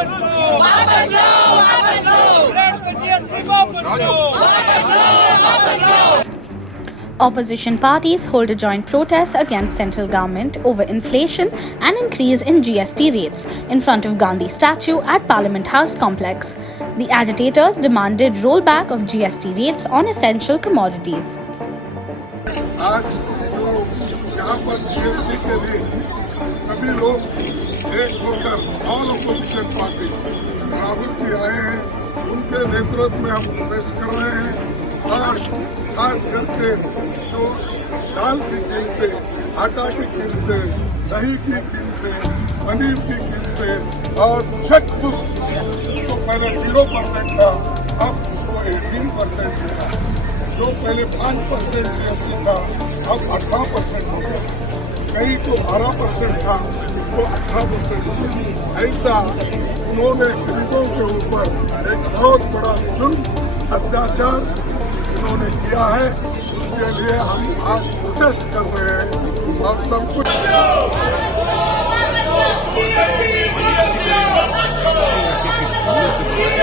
वापस लो, वापस लो, वापस लो, GST वापस लो, वापस लो, वापस लो। Opposition parties hold a joint protest against central government over inflation and increase in GST rates in front of Gandhi statue at Parliament House complex. The agitators demanded rollback of GST rates on essential commodities. आज जो यहाँ पर GST के लिए सभी लोग एक होकर all opposition party Rahul ji आए हैं, उनके नेतृत्व में हम प्रोटेस्ट कर रहे हैं। और खास करके जो दाल की कीमतें, आटा की कीमतें, दही की कीमतें, पनीर की कीमतें और चेक बुक जिसको पहले 0% था अब उसको 18% है, जो पहले 5% GST था अब 18% हो गया, कहीं तो 12% था इसको 18% हो गया। ऐसा उन्होंने गरीबों के ऊपर एक बहुत बड़ा जुल्म, अत्याचार उन्होंने किया है। उसके लिए हम आज प्रोटेस्ट कर रहे हैं और सब कुछ वापस लो,